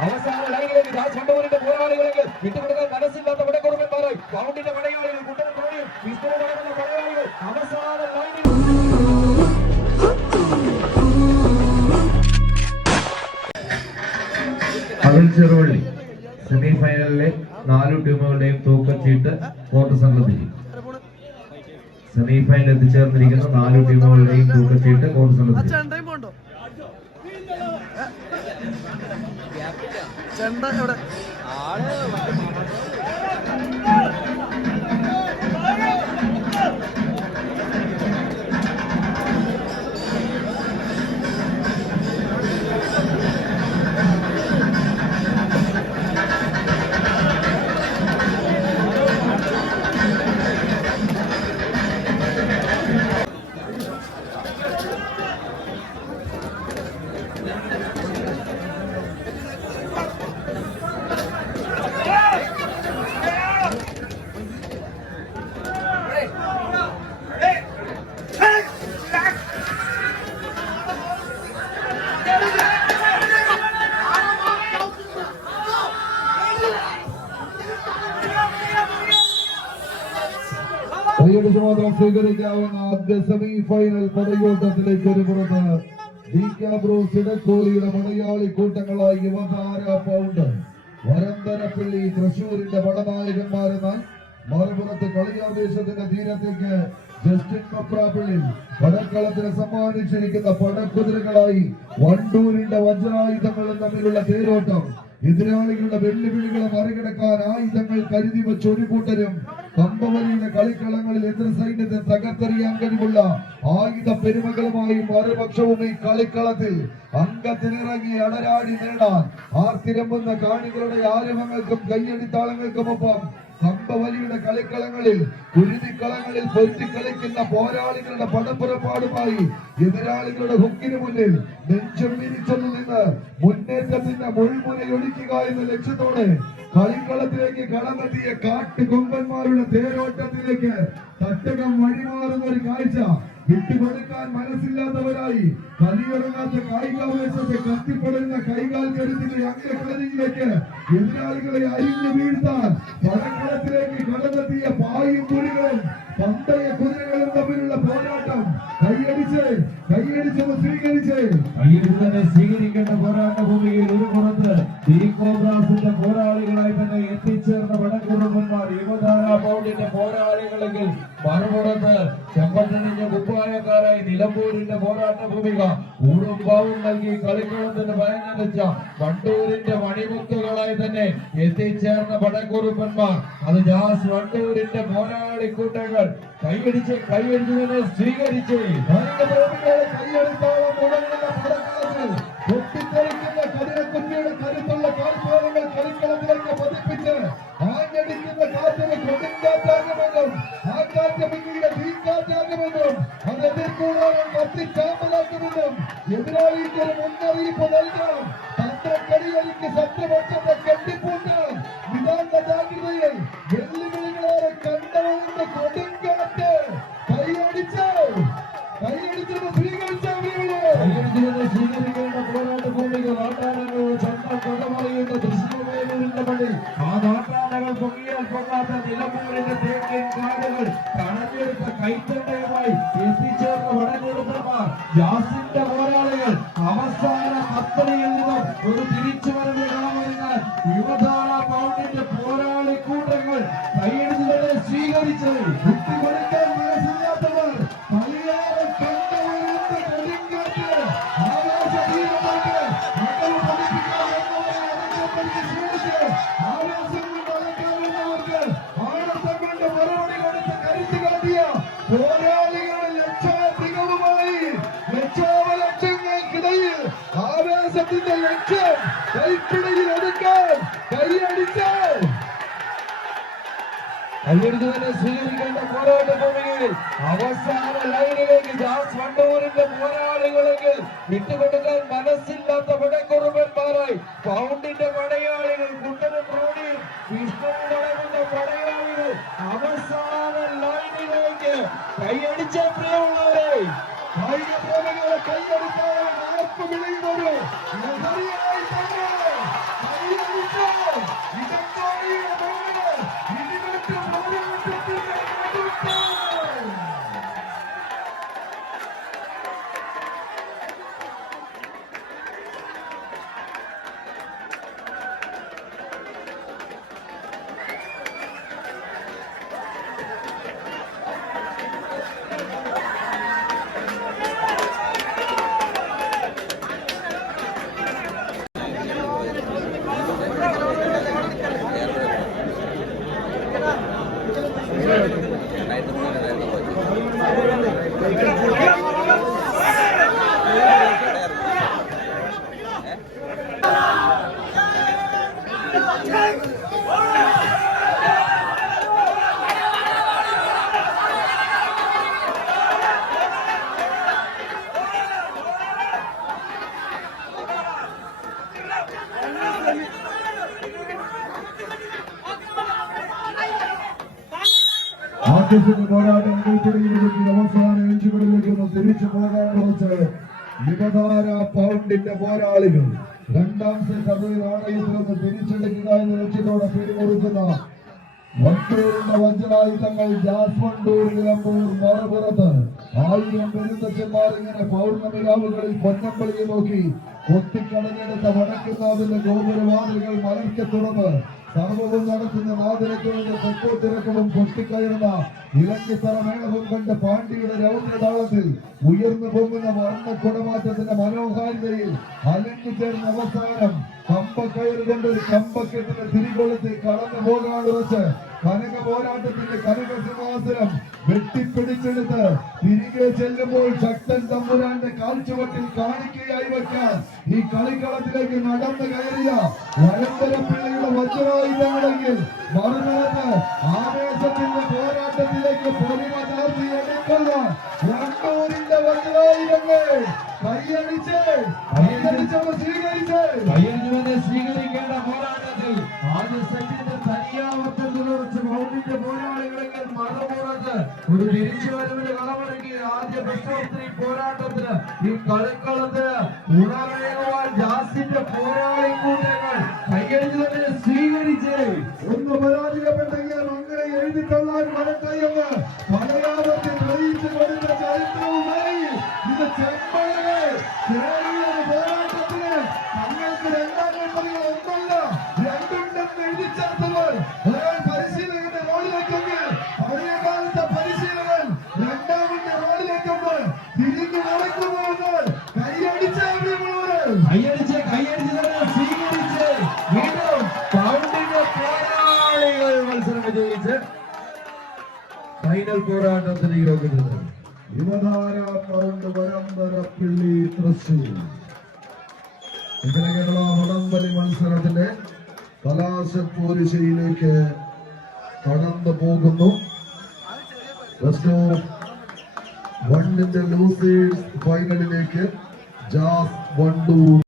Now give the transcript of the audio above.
അവസാന ലൈനിലേക്ക് രാജ് വണ്ടൂരിന്റെ പോരാളികളെങ്കിൽ വിട്ടുകൊടുക്കാൻ മനസ്സില്ലാത്ത പടക്കുറുമ്പന്മാരായി പൗണ്ടിന്റെ പടയാളികൾ കുട്ടൻ തോണിയും വിഷ്ണു നടക്കുന്ന പടയാളികൾ അവസാന ലൈനിൽ അരുൺ ചെറുവള്ളി സെമി ഫൈനലിലെ നാലു ടീമുകളുടെയും തൂക്കച്ചീട്ട് ക്വാർട്ടർ സംഘത്തിലേക്ക് സെമി ഫൈനൽ എത്തിച്ചേർന്നിരിക്കുന്ന നാലു ടീമുകളുടെയും തൂക്കച്ചീട്ട് ക്വാർട്ടർ ചെണ്ട എവിടെ? കൈയടിച്ച് മാത്രം സ്വീകരിക്കാവുന്ന ആദ്യ സെമി ഫൈനൽ പടയോട്ടത്തിലേക്ക് ഒരു പുറത്ത്. ഡി കാബ്രോസ് ഇടക്കോലിയുടെ മലയാളി കൂട്ടങ്ങളായി യുവതാര പൗണ്ട് വരന്തരപ്പള്ളി തൃശൂരിന്റെ പടനായകന്മാരെന്നാൽ മറുപുറത്ത് കളിയാവേശത്തിന്റെ തീരത്തേക്ക് ജസ്റ്റിൻ മപ്രാപ്പള്ളി പടക്കളത്തിന് സമ്മാനിച്ചിരിക്കുന്ന പടക്കുതിരകളായി വണ്ടൂരിന്റെ വജ്രായുധങ്ങളും തമ്മിലുള്ള തേരോട്ടം. എതിരാളികളുടെ വെല്ലുവിളികളെ മറികടക്കാൻ ആയുധങ്ങൾ കരുതി വെച്ച് ഒരു കൂട്ടരും കമ്പവലിയുടെ കളിക്കളങ്ങളിൽ എതിർ സൈന്യത്തെ തകർത്തെറിയാൻ കഴിവുള്ള ആയുധ പെരുമകളുമായി മറുപക്ഷവും ഈ കളിക്കളത്തിൽ അംഗത്തിനിറങ്ങി അടരാടി നേടാൻ ആർത്തിരമ്പുന്ന കാണികളുടെ ആരവങ്ങൾക്കും കയ്യടിത്താളങ്ങൾക്കുമൊപ്പം കമ്പവലിയുടെ കളിക്കളങ്ങളിൽ കുരുതിക്കളങ്ങളിൽ പൊരുത്തി കളിക്കുന്ന പോരാളികളുടെ പടപ്പുറപ്പാടുമായി എതിരാളികളുടെ ഹുക്കിന് മുന്നിൽ നെഞ്ചും വിരിച്ചതിൽ നിന്ന് മുന്നേറ്റത്തിന്റെ മുൾമുനയൊടിക്കുക എന്ന ലക്ഷ്യത്തോടെ കളിക്കളത്തിലേക്ക് കടന്നെത്തിയ കാട്ടുകൊമ്പന്മാരുടെ തേരോട്ടത്തിലേക്ക് തട്ടകം വഴിമാറുന്ന ഒരു കാഴ്ച വിട്ടുകൊടുക്കാൻ മനസ്സില്ലാത്തവരായി കലിയിറങ്ങാത്ത കായികാവേശത്തെ കത്തിപ്പെടുന്ന കൈകാൽ കരുത്തിന്റെ അംഗക്കളരിയിലേക്ക് എതിരാളികളെ അരിഞ്ഞു വീഴ്ത്താൻ പടക്കളത്തിലേക്ക് കടന്നെത്തിയ പായും പുലികളും പന്തയ കുതിരകളും മറുപുറത്ത് ചെമ്പട്ടണിഞ്ഞ കുപ്പായക്കാരായി നിലമ്പൂരിന്റെ പോരാട്ട ഭൂമിക. ഊടും പാവും നൽകി കളിക്കളത്തിന് ഭയനടിച്ച വണ്ടൂരിന്റെ മണിമുത്തുകളായി തന്നെ എത്തിച്ചേർന്ന പടക്കുറുപ്പന്മാർ. അത് ജാസ് വണ്ടൂരിന്റെ പോരാളി കൂട്ടങ്ങൾ കൈയടിച്ച് കൈയടിച്ച് തന്നെ സ്വീകരിച്ച് ഭരണപ്രേമികളെ എതിരാളിക്ക് മുന്നറിയിപ്പ് നൽകാം തന്ത്രക്കടികളിക്ക് ശത്രുപക്ഷത്തെ കെട്ടിപ്പൂട്ടാൻ നിതാന്ത ജാഗ്രതയിൽ നിന്നും ഒരു തിരിച്ചുവരവ് കാണാൻ യുവതാര ലക്ഷ്യം കൈപ്പിടിയിൽ എടുക്കാൻ കൈയടിച്ചു. കൈയടിച്ചു തന്നെ സ്വീകരിക്കേണ്ട പോരാട്ട ഭൂമിയിൽ അവസാന ലൈനിലേക്ക് ജാസ് വണ്ടൂരിന്റെ പോരാളികളെങ്കിൽ വിട്ടുകൊടുക്കാൻ മനസ്സില്ലാത്ത പടക്കുറുമ്പന്മാരായി പൗണ്ടിന്റെ പടയാളികൾ കുട്ടനും റോഡിയും വിഷ്ണുവിനടങ്ങുന്ന പടയാളികൾ അവസാന ലൈനിലേക്ക് കൈയടിച്ച പ്രിയമുള്ളവരെ ആദ്യത്തിന്റെ പോരാട്ടം കൈപ്പിടിയിലേക്ക് അവസാന എഞ്ചുകളിലേക്ക് തിരിച്ചു പോകാൻ കുറച്ച് യുവതാര പൗണ്ടിന്റെ പോരാളികൾ രണ്ടാം സെറ്റ് അതേ നാണയത്തിൽ ഒന്ന് തിരിച്ചെടുക്കുക എന്ന ലക്ഷ്യത്തോടെ പിടികൊടുക്കുന്ന വട്ടൂരിന്റെ വജ്രായുധങ്ങൾ ജാസ്മണ്ടൂർ നിലമ്പൂർ മറുപുറത്ത് ആയിരം പെരുന്തച്ചന്മാർ ഇങ്ങനെ പൗർണമി രാവുകളിൽ പൊന്നമ്പളിയെ നോക്കി കൊത്തിക്കടഞ്ഞെടുത്ത വടക്കുന്നാവിന്റെ ഗോപുരവാതിലുകൾ മലർക്കെ തുറന്ന് സർവവും നടത്തുന്ന നാദിനത്തിന്റെ തെക്കോത്തിരക്കവും പൊട്ടിക്കയറുന്ന ഇലക്കിത്തറ മേളവും കണ്ട് പാണ്ഡ്യയുടെ രൗദ്രതാളത്തിൽ ഉയർന്നു പൊങ്ങുന്ന വർണ കുടമാറ്റത്തിന്റെ മനോഹാരിതയിൽ അലഞ്ഞു ചേർന്ന അവസാനം കമ്പക്കയറ് കൊണ്ട് കമ്പക്കെട്ടിന്റെ തിരികൊളുത്തി കടന്നു പോകാൻ ഉറച്ച് കനക പോരാട്ടത്തിന്റെ കനക സിംഹാസനം വെട്ടിപ്പിടിച്ചെടുത്ത് തിരികെ ചെല്ലുമ്പോൾ ശക്തൻ തമ്പുരാന്റെ കാൽച്ചുവട്ടിൽ കാണിക്കയായി വയ്ക്കാൻ ഈ കളിക്കളത്തിലേക്ക് നടന്നു കയറിയ വരമ്പര പിള്ളയുടെ വജ്രായുധങ്ങളെങ്കിൽ മറുനാട് ആവേശത്തിന്റെ പോരാട്ടത്തിലേക്ക് പൊലിമ ചാർത്തി എടുക്കുന്ന വണ്ടൂരിന്റെ വജ്രായുധങ്ങൾ. കൈയടിച്ച് കൈയടിച്ചവർ സ്വീകരിച്ച്. കയ്യടിച്ചുവെന്ന് സ്വീകരിക്കേണ്ട പോരാട്ടത്തിൽ ആദ്യ സെറ്റിന്റെ ഒരു തിരിച്ചുവരവിന്റെ കളമൊരുക്കി ആദ്യ ബെസ്റ്റ് ഓഫ് ത്രീ പോരാട്ടത്തിന് ഈ കളിക്കളത്തിന് ഉണർവേകുവാൻ കയ്യടിച്ച് കയ്യടിച്ച് തന്നെ സ്വീകരിച്ച് വീണ്ടും പൗണ്ടിന്റെ പോരാളികൾ മത്സരം വിജയിച്ച് ഫൈനൽ പോരാട്ടത്തിന് യോഗ്യത യുവധാര പൗണ്ട് വരന്തരപ്പിള്ളി തൃശൂർ. കേരള വടംവലി മത്സരത്തിന്റെ കലാശപ്പോരിശയിലേക്ക് കടന്നു പോകുന്നു. ബെസ്റ്റ് ഓഫ് വണ്ണിന്റെ ലൂസേഴ്സ് ഫൈനലിലേക്ക് ജാസ് വണ്ടൂർ